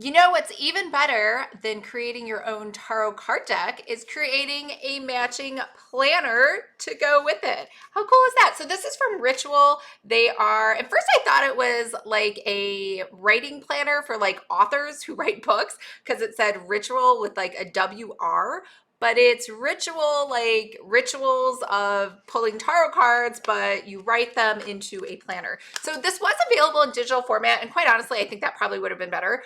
You know what's even better than creating your own tarot card deck is creating a matching planner to go with it. How cool is that? So this is from Ritual. They are, at first I thought it was like a writing planner for like authors who write books because it said Ritual with like a WR, but it's ritual, like rituals of pulling tarot cards, but you write them into a planner. So this was available in digital format, and quite honestly, I think that probably would have been better.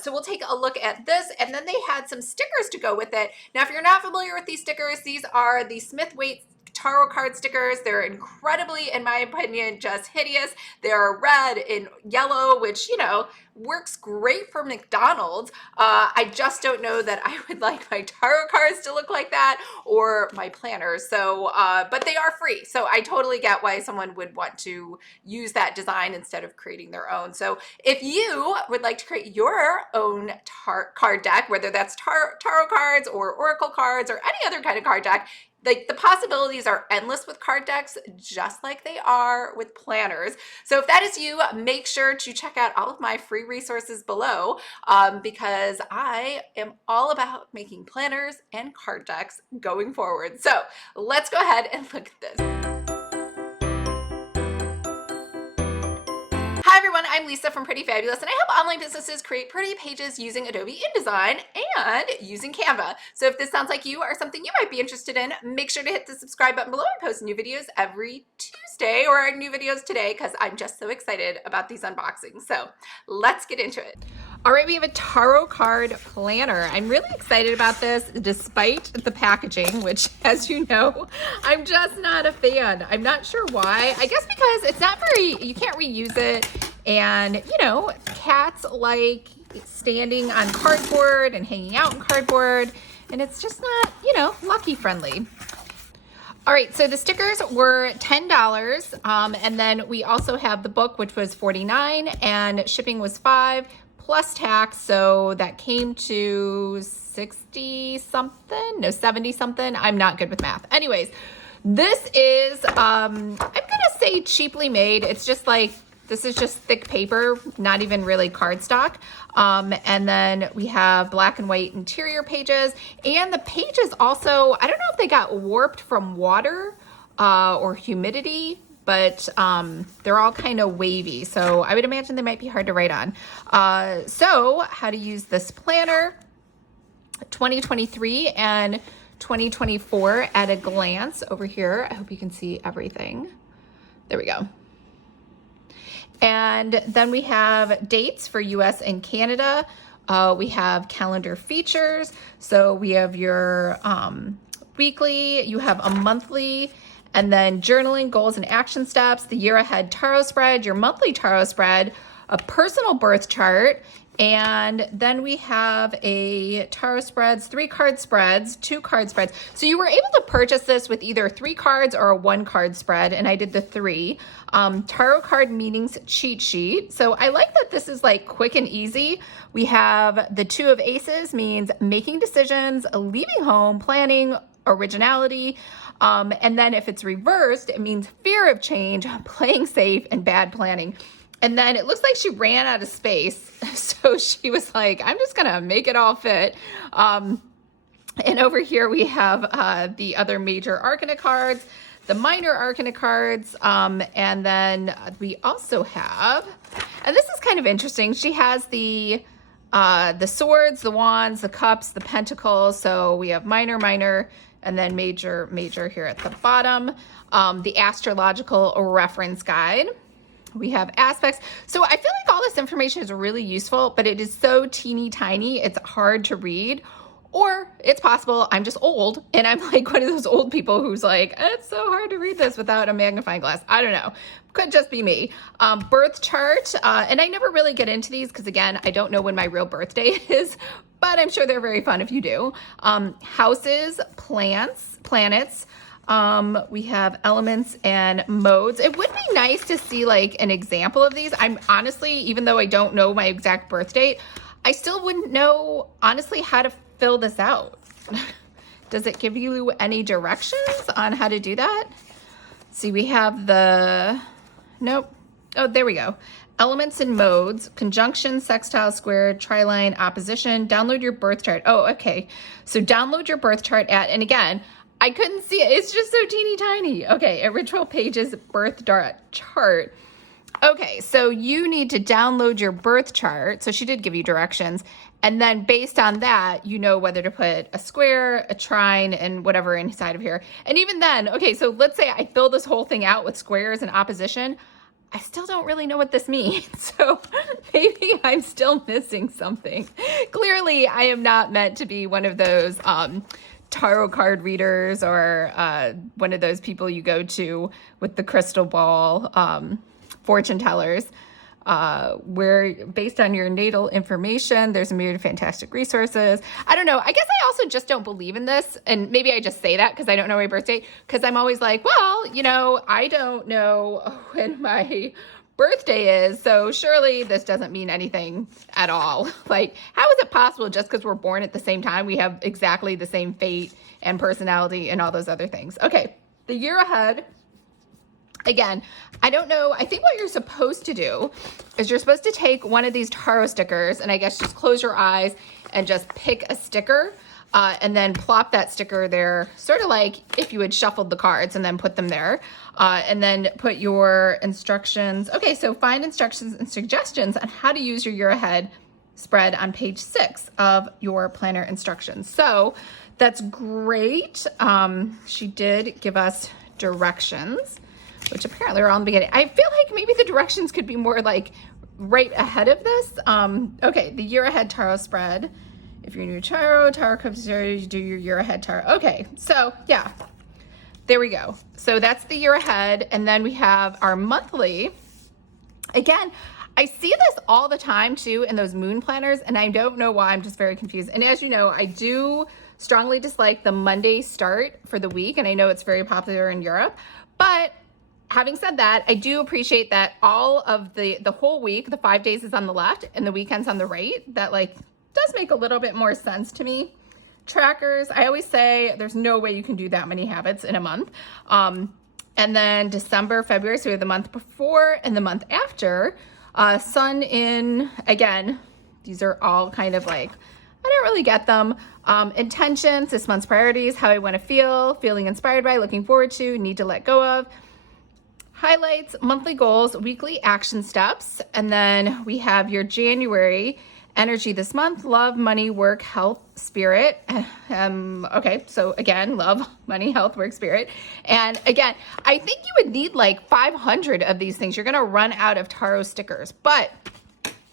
So we'll take a look at this, and then they had some stickers to go with it. Now, if you're not familiar with these stickers, these are the Smith-Waite tarot card stickers. They're incredibly, in my opinion, just hideous. They're red and yellow, which, you know, works great for McDonald's. I just don't know that I would like my tarot cards to look like that or my planners. So, but they are free. So I totally get why someone would want to use that design instead of creating their own. So if you would like to create your own card deck, whether that's tarot cards or oracle cards or any other kind of card deck, like the possibilities are endless with card decks, just like they are with planners. So if that is you, make sure to check out all of my free resources below because I am all about making planners and card decks going forward. So let's go ahead and look at this. Hi everyone, I'm Lisa from Pretty Fabulous, and I help online businesses create pretty pages using Adobe InDesign and using Canva. So if this sounds like you or something you might be interested in, make sure to hit the subscribe button below. I post new videos every Tuesday, or new videos today, because I'm just so excited about these unboxings. So let's get into it. All right, we have a tarot card planner. I'm really excited about this despite the packaging, which, as you know, I'm just not a fan. I'm not sure why. I guess because it's not very, you can't reuse it. And, you know, cats like standing on cardboard and hanging out in cardboard. And it's just not, you know, lucky friendly. All right, so the stickers were $10. And then we also have the book, which was $49, and shipping was $5 plus tax. So that came to 60 something, no, 70 something. I'm not good with math. Anyways, this is, I'm gonna say cheaply made. It's just like, this is just thick paper, not even really cardstock. And then we have black and white interior pages. And the pages also, I don't know if they got warped from water or humidity, but they're all kind of wavy. So I would imagine they might be hard to write on. So how to use this planner, 2023 and 2024 at a glance over here. I hope you can see everything. There we go. And then we have dates for US and Canada. We have calendar features. So we have your weekly, you have a monthly, and then journaling, goals and action steps, the year ahead tarot spread, your monthly tarot spread, a personal birth chart, and then we have a tarot spreads, 3 card spreads, 2 card spreads. So you were able to purchase this with either 3 cards or a 1 card spread, and I did the 3. Tarot card meanings cheat sheet. So I like that this is like quick and easy. We have the 2 of aces, means making decisions, leaving home, planning, originality. And then if it's reversed, it means fear of change, playing safe, and bad planning. And then it looks like she ran out of space. So she was like, I'm just going to make it all fit. And over here we have the other major arcana cards, the minor arcana cards. And then we also have, and this is kind of interesting. She has the swords, the wands, the cups, the pentacles. So we have minor, minor, and then major, major here at the bottom. The astrological reference guide. We have aspects. So I feel like all this information is really useful, but it is so teeny tiny, it's hard to read. Or it's possible I'm just old and I'm like one of those old people who's like, it's so hard to read this without a magnifying glass. I don't know. Could just be me. Birth chart. And I never really get into these because, again, I don't know when my real birthday is, but I'm sure they're very fun if you do. Houses, plants, planets. We have elements and modes. It would be nice to see like an example of these. I'm honestly, even though I don't know my exact birth date, I still wouldn't know honestly how to fill this out. Does it give you any directions on how to do that? See, we have the, nope. Oh, there we go. elements and modes, conjunction, sextile, square, triline, opposition, download your birth chart. Oh, okay. So download your birth chart at, and again, I couldn't see it. It's just so teeny tiny. Okay, at Ritual Pages birth chart. Okay, so you need to download your birth chart. So she did give you directions. And then based on that, you know whether to put a square, a trine, and whatever inside of here. And even then, okay, so let's say I fill this whole thing out with squares and opposition. I still don't really know what this means. So maybe I'm still missing something. Clearly, I am not meant to be one of those tarot card readers or one of those people you go to with the crystal ball fortune tellers, where based on your natal information, there's a myriad of fantastic resources. I don't know. I guess I also just don't believe in this. And maybe I just say that because I don't know my birth date, because I'm always like, well, you know, I don't know when my birthday is, so surely this doesn't mean anything at all. Like, how is it possible just because we're born at the same time, we have exactly the same fate and personality and all those other things? Okay, the year ahead. Again, I don't know. I think what you're supposed to do is you're supposed to take one of these tarot stickers and I guess just close your eyes and just pick a sticker and then plop that sticker there, sort of like if you had shuffled the cards and then put them there, and then put your instructions. Okay, so find instructions and suggestions on how to use your year ahead spread on page 6 of your planner instructions. So that's great. She did give us directions, which apparently are all in the beginning. I feel like maybe the directions could be more like right ahead of this. Okay, the year ahead tarot spread. If you're new to tarot comes to you do your year ahead tarot. Okay, so yeah, there we go. So that's the year ahead. And then we have our monthly. Again, I see this all the time too in those moon planners, and I don't know why. I'm just very confused. And as you know, I do strongly dislike the Monday start for the week, and I know it's very popular in Europe, but having said that, I do appreciate that all of the whole week, the 5 days is on the left and the weekend's on the right. That like does make a little bit more sense to me. Trackers, I always say there's no way you can do that many habits in a month. And then December, February, so we have the month before and the month after. Sun in, again, these are all kind of like, I don't really get them. Intentions, this month's priorities, how I want to feel, feeling inspired by, looking forward to, need to let go of. Highlights, monthly goals, weekly action steps, and then we have your January energy this month: love, money, work, health, spirit. Okay, so again, love, money, health, work, spirit. And again, I think you would need like 500 of these things. You're gonna run out of tarot stickers. But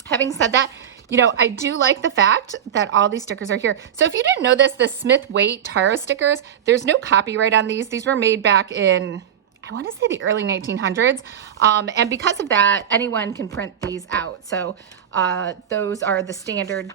having said that, you know, I do like the fact that all these stickers are here. So if you didn't know this, the Smith-Waite tarot stickers, there's no copyright on these. These were made back in, I want to say the early 1900s. And because of that, anyone can print these out. So those are the standard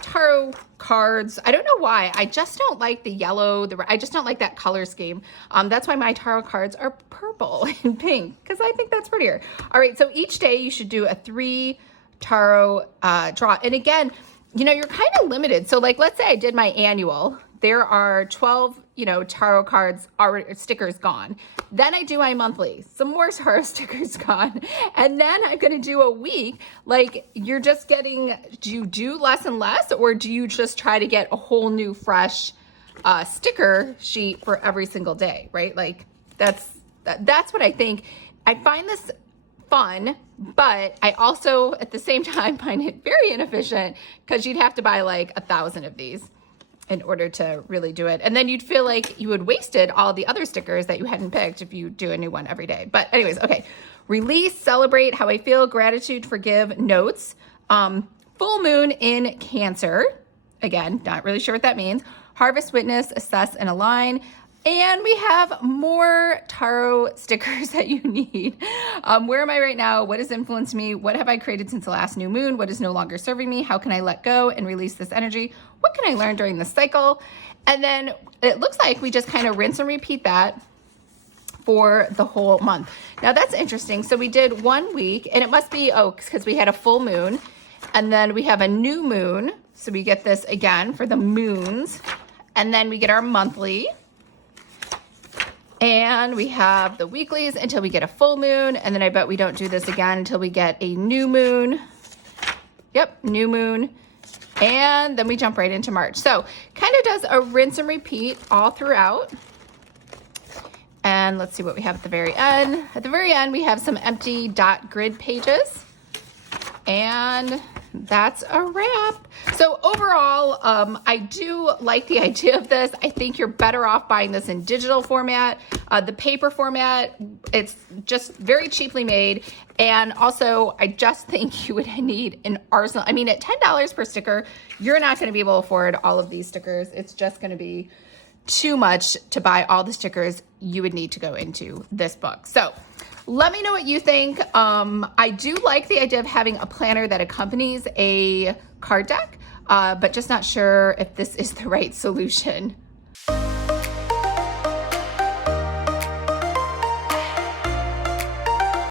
tarot cards. I don't know why. I just don't like the yellow. I just don't like that color scheme. That's why my tarot cards are purple and pink, because I think that's prettier. All right, so each day you should do a 3 tarot draw. And again, you know, you're kind of limited. So like, let's say I did my annual. There are 12, you know, tarot cards already, stickers gone. Then I do my monthly, some more tarot stickers gone. And then I'm going to do a week. Like, you're just getting, do you do less and less, or do you just try to get a whole new fresh sticker sheet for every single day, right? Like that's what I think. I find this fun, but I also at the same time find it very inefficient, because you'd have to buy like 1,000 of these in order to really do it. And then you'd feel like you had wasted all the other stickers that you hadn't picked if you do a new one every day. But anyways, okay. Release, celebrate, how I feel, gratitude, forgive, notes. Full moon in Cancer. Again, not really sure what that means. Harvest, witness, assess, and align. And we have more tarot stickers that you need. Where am I right now? What has influenced me? What have I created since the last new moon? What is no longer serving me? How can I let go and release this energy? What can I learn during this cycle? And then it looks like we just kind of rinse and repeat that for the whole month. Now that's interesting. So we did 1 week, and it must be, because we had a full moon, and then we have a new moon. So we get this again for the moons, and then we get our monthly. And we have the weeklies until we get a full moon. And then I bet we don't do this again until we get a new moon. Yep, new moon. And then we jump right into March. So kind of does a rinse and repeat all throughout. And let's see what we have at the very end. At the very end, we have some empty dot grid pages. And that's a wrap. So overall, I do like the idea of this. I think you're better off buying this in digital format. The paper format, it's just very cheaply made. And also, I just think you would need an arsenal. I mean, at $10 per sticker, you're not going to be able to afford all of these stickers. It's just going to be too much to buy all the stickers you would need to go into this book. So let me know what you think. I do like the idea of having a planner that accompanies a card deck, but just not sure if this is the right solution.